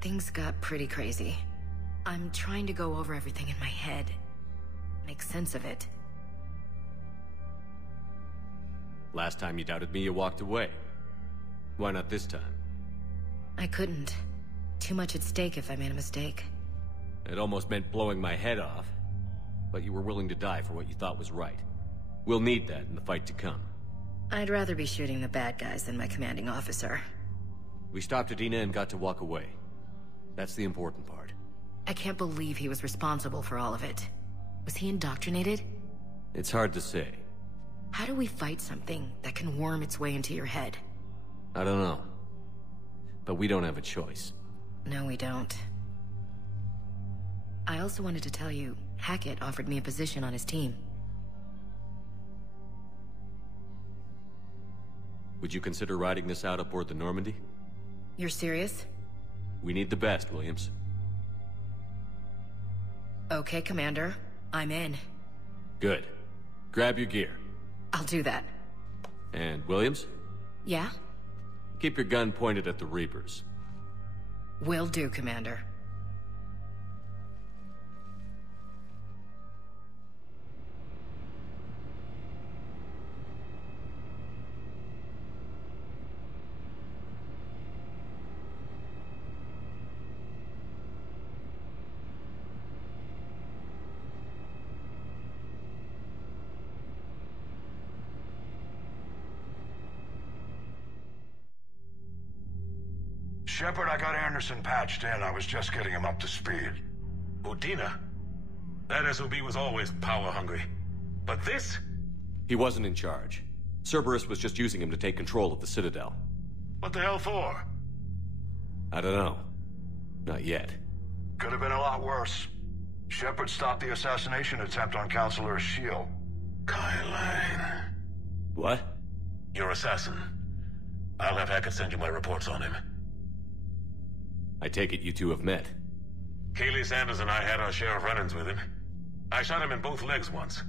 Things got pretty crazy. I'm trying to go over everything in my head. Make sense of it. Last time you doubted me, you walked away. Why not this time? I couldn't. Too much at stake if I made a mistake. It almost meant blowing my head off. But you were willing to die for what you thought was right. We'll need that in the fight to come. I'd rather be shooting the bad guys than my commanding officer. We stopped Adina and got to walk away. That's the important part. I can't believe he was responsible for all of it. Was he indoctrinated? It's hard to say. How do we fight something that can worm its way into your head? I don't know. But we don't have a choice. No, we don't. I also wanted to tell you, Hackett offered me a position on his team. Would you consider riding this out aboard the Normandy? You're serious? We need the best, Williams. Okay, Commander. I'm in. Good. Grab your gear. I'll do that. And Williams? Yeah? Keep your gun pointed at the Reapers. Will do, Commander. Shepard, I got Anderson patched in. I was just getting him up to speed. Udina? That SOB was always power-hungry. But this? He wasn't in charge. Cerberus was just using him to take control of the Citadel. What the hell for? I don't know. Not yet. Could have been a lot worse. Shepard stopped the assassination attempt on Counselor Shield. Kai Lang. What? Your assassin. I'll have Hackett send you my reports on him. I take it you two have met. Kaylee Sanders and I had our share of run-ins with him. I shot him in both legs once.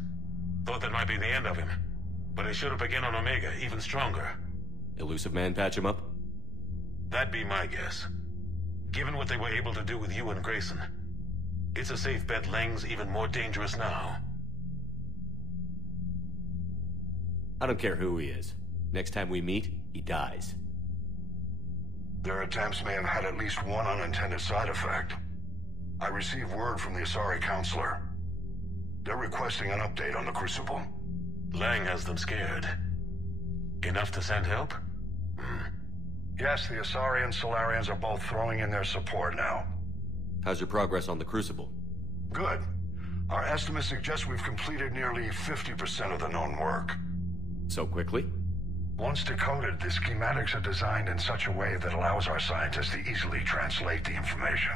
Thought that might be the end of him. But he showed up again on Omega, even stronger. Elusive Man patch him up? That'd be my guess. Given what they were able to do with you and Grayson. It's a safe bet Lang's even more dangerous now. I don't care who he is. Next time we meet, he dies. Their attempts may have had at least one unintended side effect. I received word from the Asari Counselor. They're requesting an update on the Crucible. Lang has them scared. Enough to send help? Yes, the Asari and Solarians are both throwing in their support now. How's your progress on the Crucible? Good. Our estimates suggest we've completed nearly 50% of the known work. So quickly? Once decoded, the schematics are designed in such a way that allows our scientists to easily translate the information.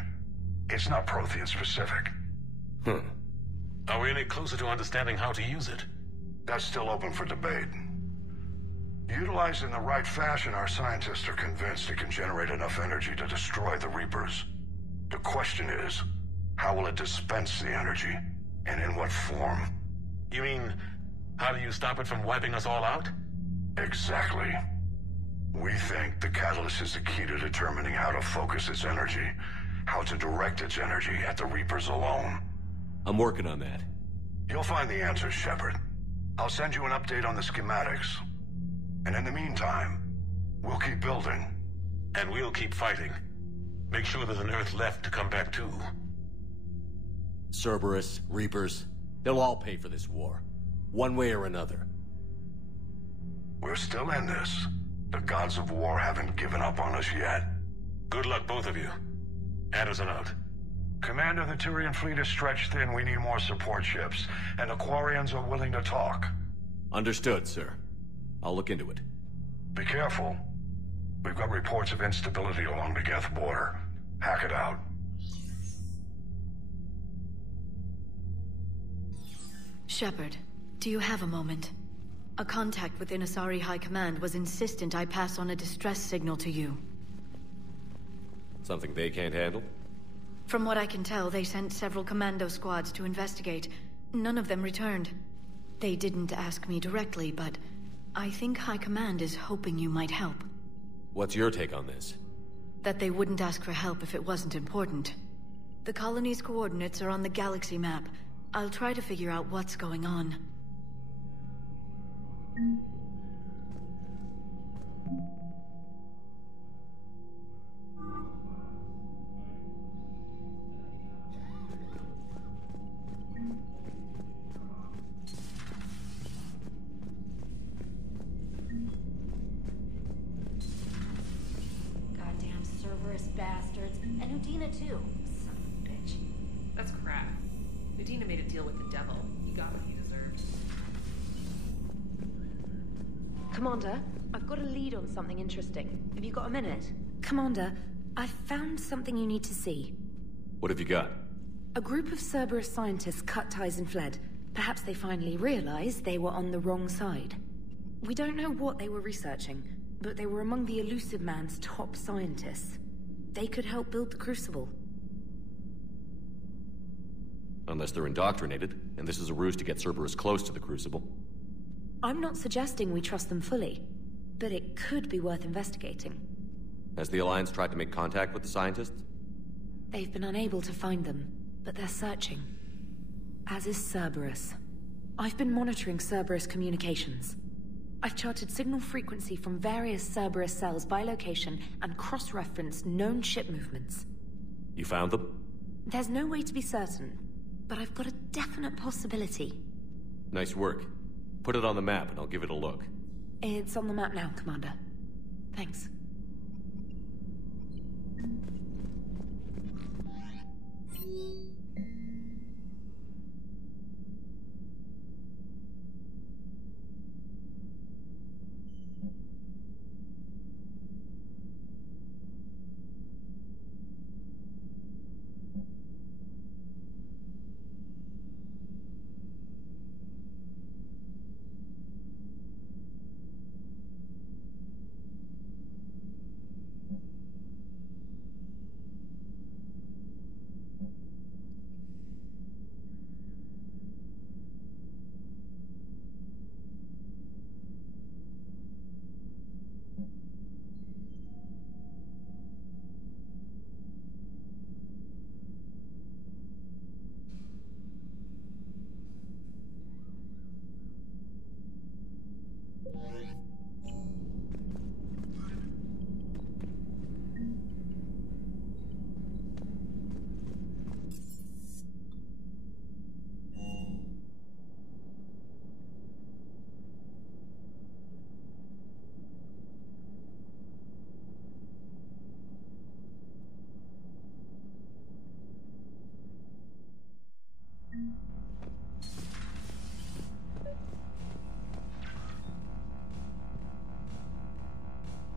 It's not Prothean specific. Are we any closer to understanding how to use it? That's still open for debate. Utilized in the right fashion, our scientists are convinced it can generate enough energy to destroy the Reapers. The question is, how will it dispense the energy? And in what form? You mean, how do you stop it from wiping us all out? Exactly. We think the catalyst is the key to determining how to focus its energy, how to direct its energy at the Reapers alone. I'm working on that. You'll find the answers, Shepard. I'll send you an update on the schematics. And in the meantime, we'll keep building. And we'll keep fighting. Make sure there's an Earth left to come back to. Cerberus, Reapers, they'll all pay for this war. One way or another. We're still in this. The gods of war haven't given up on us yet. Good luck, both of you. Anderson out. Commander, the Turian fleet is stretched thin. We need more support ships. And the Quarians are willing to talk. Understood, sir. I'll look into it. Be careful. We've got reports of instability along the Geth border. Hack it out. Shepard, do you have a moment? A contact within Asari High Command was insistent I pass on a distress signal to you. Something they can't handle? From what I can tell, they sent several commando squads to investigate. None of them returned. They didn't ask me directly, but I think High Command is hoping you might help. What's your take on this? That they wouldn't ask for help if it wasn't important. The colony's coordinates are on the galaxy map. I'll try to figure out what's going on. Goddamn Cerberus bastards. And Udina too. Son of a bitch. That's crap. Udina made a deal with the devil. He got what he deserved. Commander, I've got a lead on something interesting. Have you got a minute? Commander, I've found something you need to see. What have you got? A group of Cerberus scientists cut ties and fled. Perhaps they finally realized they were on the wrong side. We don't know what they were researching, but they were among the Elusive Man's top scientists. They could help build the Crucible. Unless they're indoctrinated, and this is a ruse to get Cerberus close to the Crucible. I'm not suggesting we trust them fully, but it could be worth investigating. Has the Alliance tried to make contact with the scientists? They've been unable to find them, but they're searching. As is Cerberus. I've been monitoring Cerberus communications. I've charted signal frequency from various Cerberus cells by location and cross-referenced known ship movements. You found them? There's no way to be certain, but I've got a definite possibility. Nice work. Put it on the map and I'll give it a look. It's on the map now, Commander. Thanks.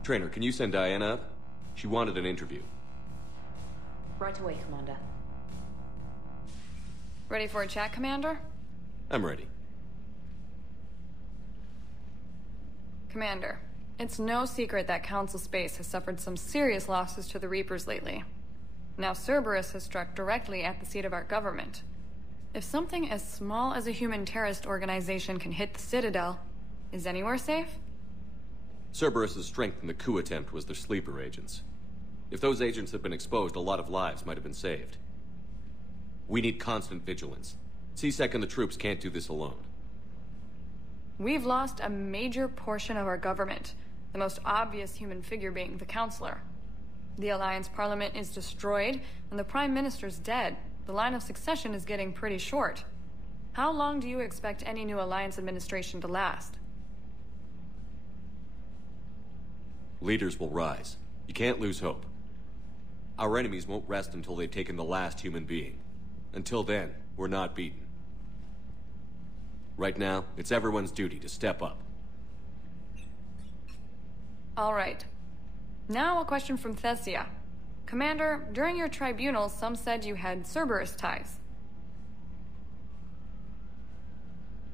Trainer, can you send Diana up? She wanted an interview. Right away, Commander. Ready for a chat, Commander? I'm ready. Commander, it's no secret that Council Space has suffered some serious losses to the Reapers lately. Now Cerberus has struck directly at the seat of our government. If something as small as a human terrorist organization can hit the Citadel, is anywhere safe? Cerberus's strength in the coup attempt was their sleeper agents. If those agents had been exposed, a lot of lives might have been saved. We need constant vigilance. C-Sec and the troops can't do this alone. We've lost a major portion of our government, the most obvious human figure being the Counselor. The Alliance Parliament is destroyed, and the Prime Minister's dead. The line of succession is getting pretty short. How long do you expect any new Alliance administration to last? Leaders will rise. You can't lose hope. Our enemies won't rest until they've taken the last human being. Until then, we're not beaten. Right now, it's everyone's duty to step up. All right. Now a question from Thessia. Commander, during your tribunal, some said you had Cerberus ties.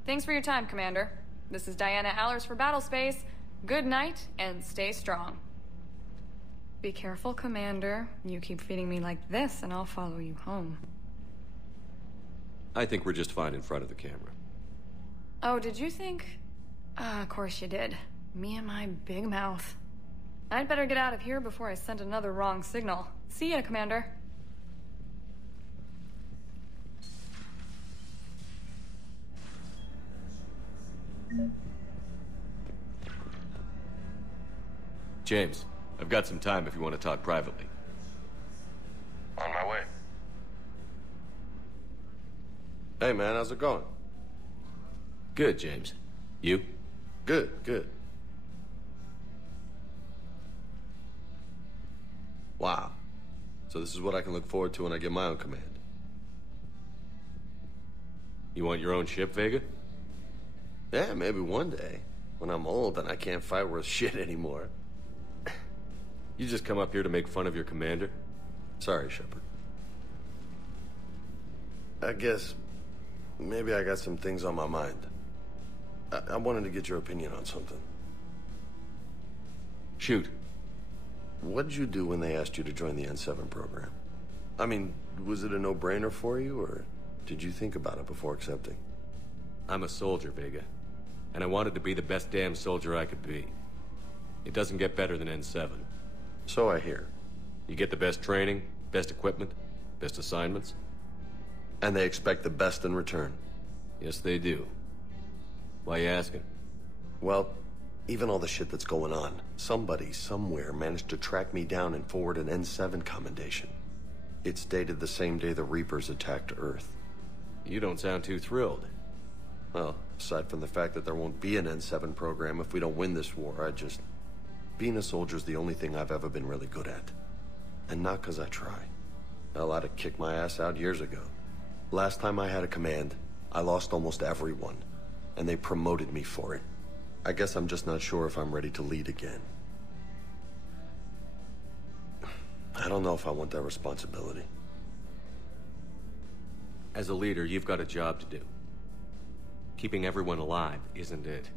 Thanks for your time, Commander. This is Diana Allers for Battlespace. Good night, and stay strong. Be careful, Commander. You keep feeding me like this, and I'll follow you home. I think we're just fine in front of the camera. Oh, did you think? Of course you did. Me and my big mouth. I'd better get out of here before I send another wrong signal. See ya, Commander. James, I've got some time if you want to talk privately. On my way. Hey, man, how's it going? Good, James. You? Good, good. Wow. So this is what I can look forward to when I get my own command. You want your own ship, Vega? Yeah, maybe one day. When I'm old and I can't fight worth shit anymore. You just come up here to make fun of your commander? Sorry, Shepard. I guess maybe I got some things on my mind. I wanted to get your opinion on something. Shoot. What did you do when they asked you to join the N7 program? I mean, was it a no-brainer for you, or did you think about it before accepting? I'm a soldier, Vega. And I wanted to be the best damn soldier I could be. It doesn't get better than N7. So I hear. You get the best training, best equipment, best assignments. And they expect the best in return. Yes, they do. Why you asking? Well, even all the shit that's going on, somebody somewhere managed to track me down and forward an N7 commendation. It's dated the same day the Reapers attacked Earth. You don't sound too thrilled. Well, aside from the fact that there won't be an N7 program if we don't win this war, being a soldier's the only thing I've ever been really good at. And not because I try. Hell, I'd have kicked my ass out years ago. Last time I had a command, I lost almost everyone. And they promoted me for it. I guess I'm just not sure if I'm ready to lead again. I don't know if I want that responsibility. As a leader, you've got a job to do. Keeping everyone alive isn't it.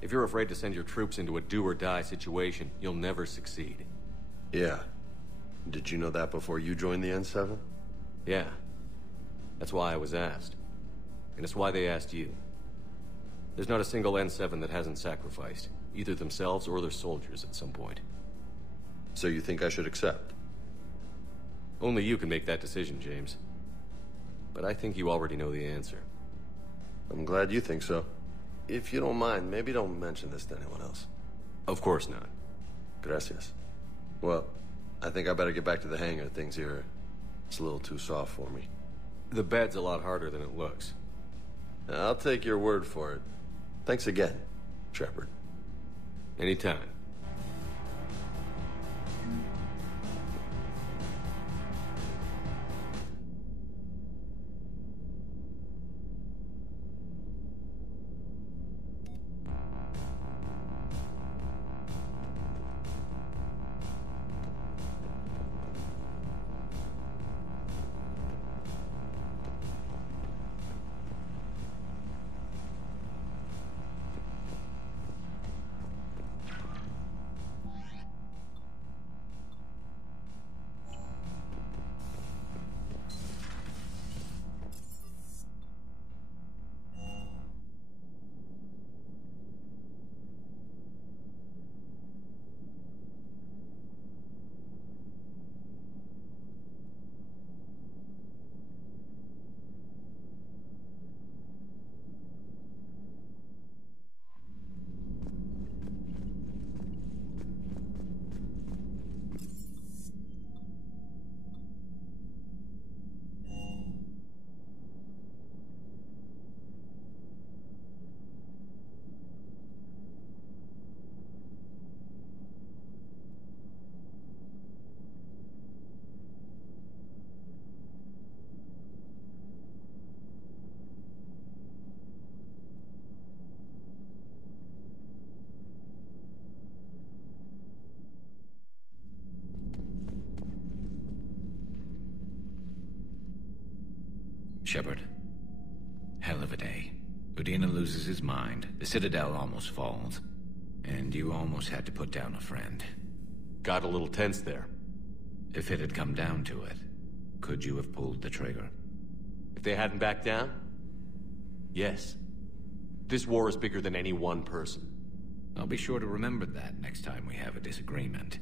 If you're afraid to send your troops into a do-or-die situation, you'll never succeed. Yeah. Did you know that before you joined the N7? Yeah. That's why I was asked. And it's why they asked you. There's not a single N7 that hasn't sacrificed, either themselves or their soldiers at some point. So you think I should accept? Only you can make that decision, James. But I think you already know the answer. I'm glad you think so. If you don't mind, maybe don't mention this to anyone else. Of course not. Gracias. Well, I think I better get back to the hang of things here. It's a little too soft for me. The bed's a lot harder than it looks. I'll take your word for it. Thanks again, Shepard. Anytime. Shepard. Hell of a day. Udina loses his mind, the Citadel almost falls, and you almost had to put down a friend. Got a little tense there. If it had come down to it, could you have pulled the trigger? If they hadn't backed down? Yes. This war is bigger than any one person. I'll be sure to remember that next time we have a disagreement.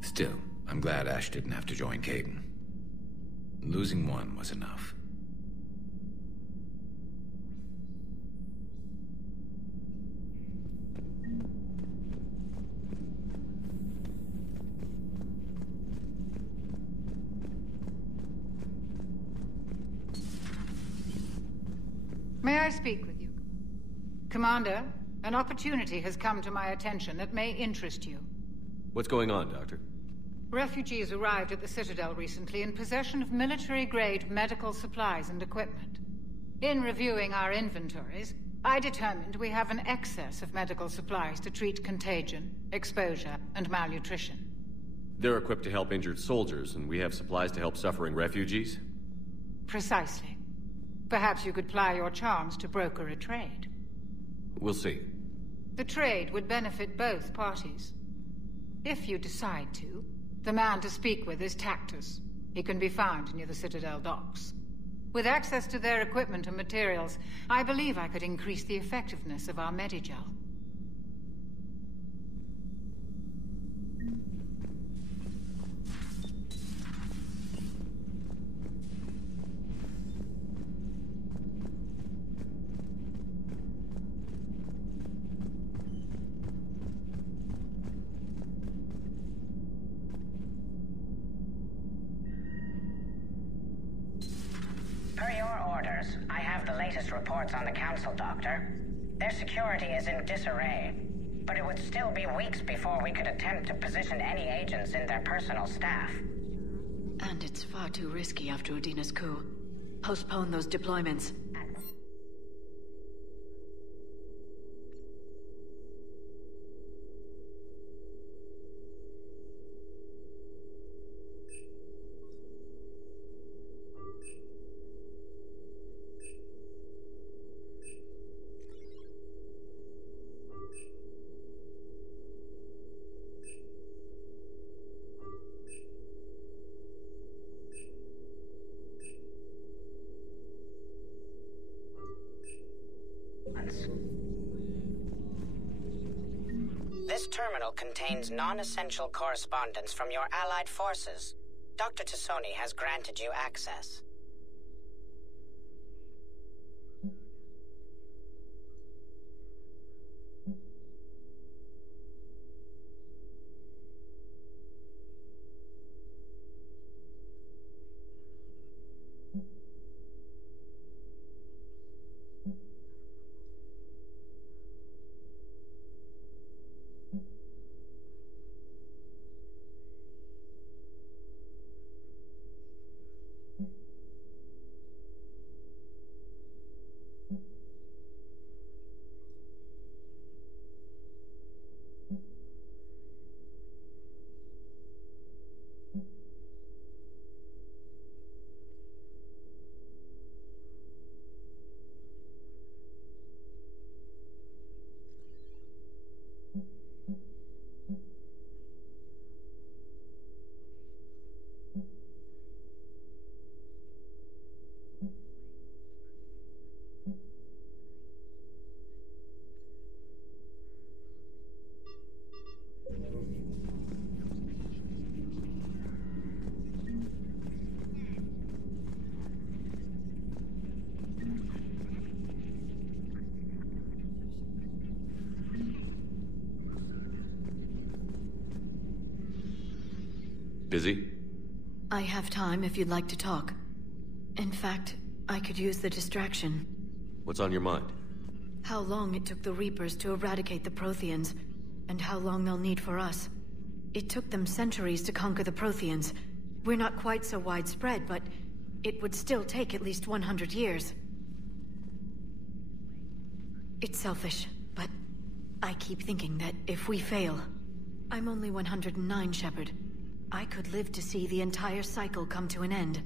Still, I'm glad Ash didn't have to join Kaidan. Losing one was enough. May I speak with you? Commander, an opportunity has come to my attention that may interest you. What's going on, Doctor? Refugees arrived at the Citadel recently in possession of military-grade medical supplies and equipment. In reviewing our inventories, I determined we have an excess of medical supplies to treat contagion, exposure, and malnutrition. They're equipped to help injured soldiers, and we have supplies to help suffering refugees? Precisely. Perhaps you could ply your charms to broker a trade. We'll see. The trade would benefit both parties. If you decide to, the man to speak with is Tactus. He can be found near the Citadel docks. With access to their equipment and materials, I believe I could increase the effectiveness of our Medigel. Per your orders, I have the latest reports on the Council, Doctor. Their security is in disarray, but it would still be weeks before we could attempt to position any agents in their personal staff. And it's far too risky after Udina's coup. Postpone those deployments. This terminal contains non-essential correspondence from your allied forces. Dr. T'Soni has granted you access. Busy? I have time if you'd like to talk. In fact, I could use the distraction. What's on your mind? How long it took the Reapers to eradicate the Protheans, and how long they'll need for us. It took them centuries to conquer the Protheans. We're not quite so widespread, but it would still take at least 100 years. It's selfish, but I keep thinking that if we fail... I'm only 109, Shepard. I could live to see the entire cycle come to an end.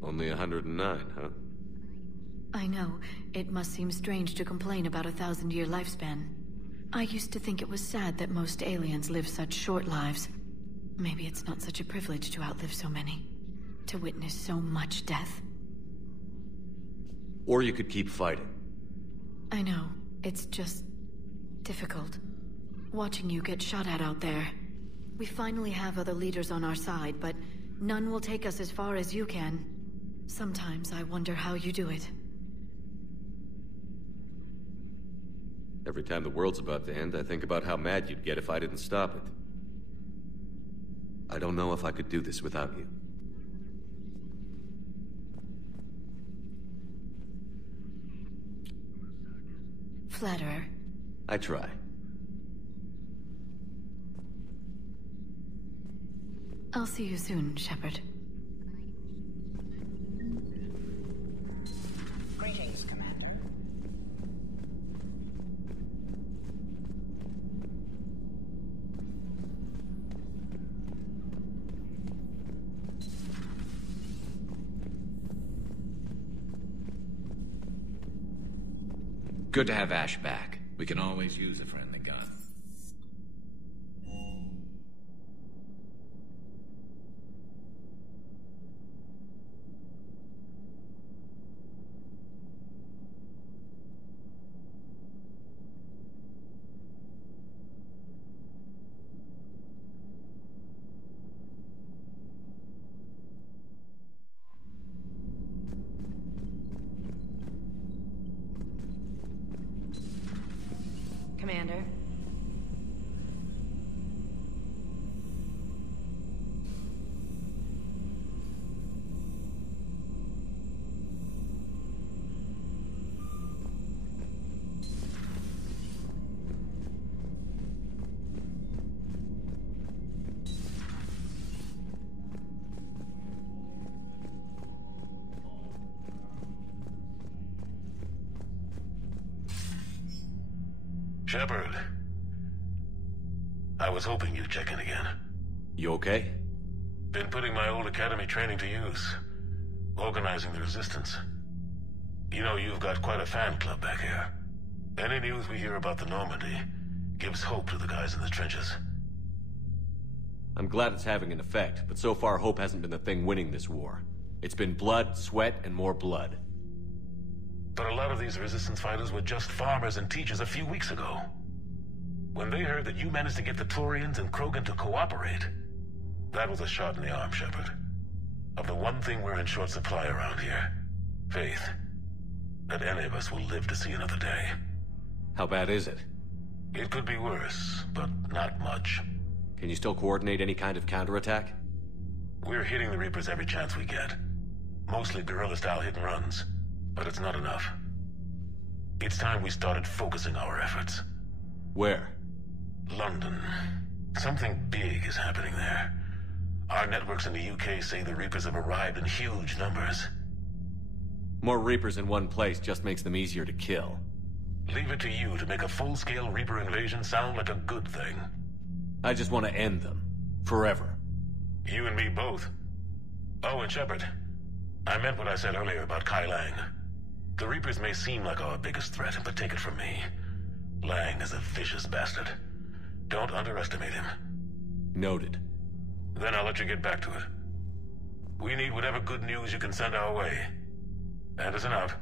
Only 109, huh? I know. It must seem strange to complain about a 1,000-year lifespan. I used to think it was sad that most aliens live such short lives. Maybe it's not such a privilege to outlive so many. To witness so much death. Or you could keep fighting. I know. It's just... difficult. Watching you get shot at out there. We finally have other leaders on our side, but none will take us as far as you can. Sometimes I wonder how you do it. Every time the world's about to end, I think about how mad you'd get if I didn't stop it. I don't know if I could do this without you. Flatterer. I try. I'll see you soon, Shepard. Greetings, Commander. Good to have Ash back. We can always use a friendly gun. Commander. Shepard. I was hoping you'd check in again. You okay? Been putting my old academy training to use. Organizing the resistance. You know, you've got quite a fan club back here. Any news we hear about the Normandy gives hope to the guys in the trenches. I'm glad it's having an effect, but so far hope hasn't been the thing winning this war. It's been blood, sweat, and more blood. But a lot of these resistance fighters were just farmers and teachers a few weeks ago. When they heard that you managed to get the Turians and Krogan to cooperate, that was a shot in the arm, Shepard. Of the one thing we're in short supply around here, faith. That any of us will live to see another day. How bad is it? It could be worse, but not much. Can you still coordinate any kind of counterattack? We're hitting the Reapers every chance we get. Mostly guerrilla-style hit-and-runs. But it's not enough. It's time we started focusing our efforts. Where? London. Something big is happening there. Our networks in the UK say the Reapers have arrived in huge numbers. More Reapers in one place just makes them easier to kill. Leave it to you to make a full-scale Reaper invasion sound like a good thing. I just want to end them. Forever. You and me both. Oh, and Shepard. I meant what I said earlier about Kai Lang. The Reapers may seem like our biggest threat, but take it from me. Lang is a vicious bastard. Don't underestimate him. Noted. Then I'll let you get back to it. We need whatever good news you can send our way. Anderson out.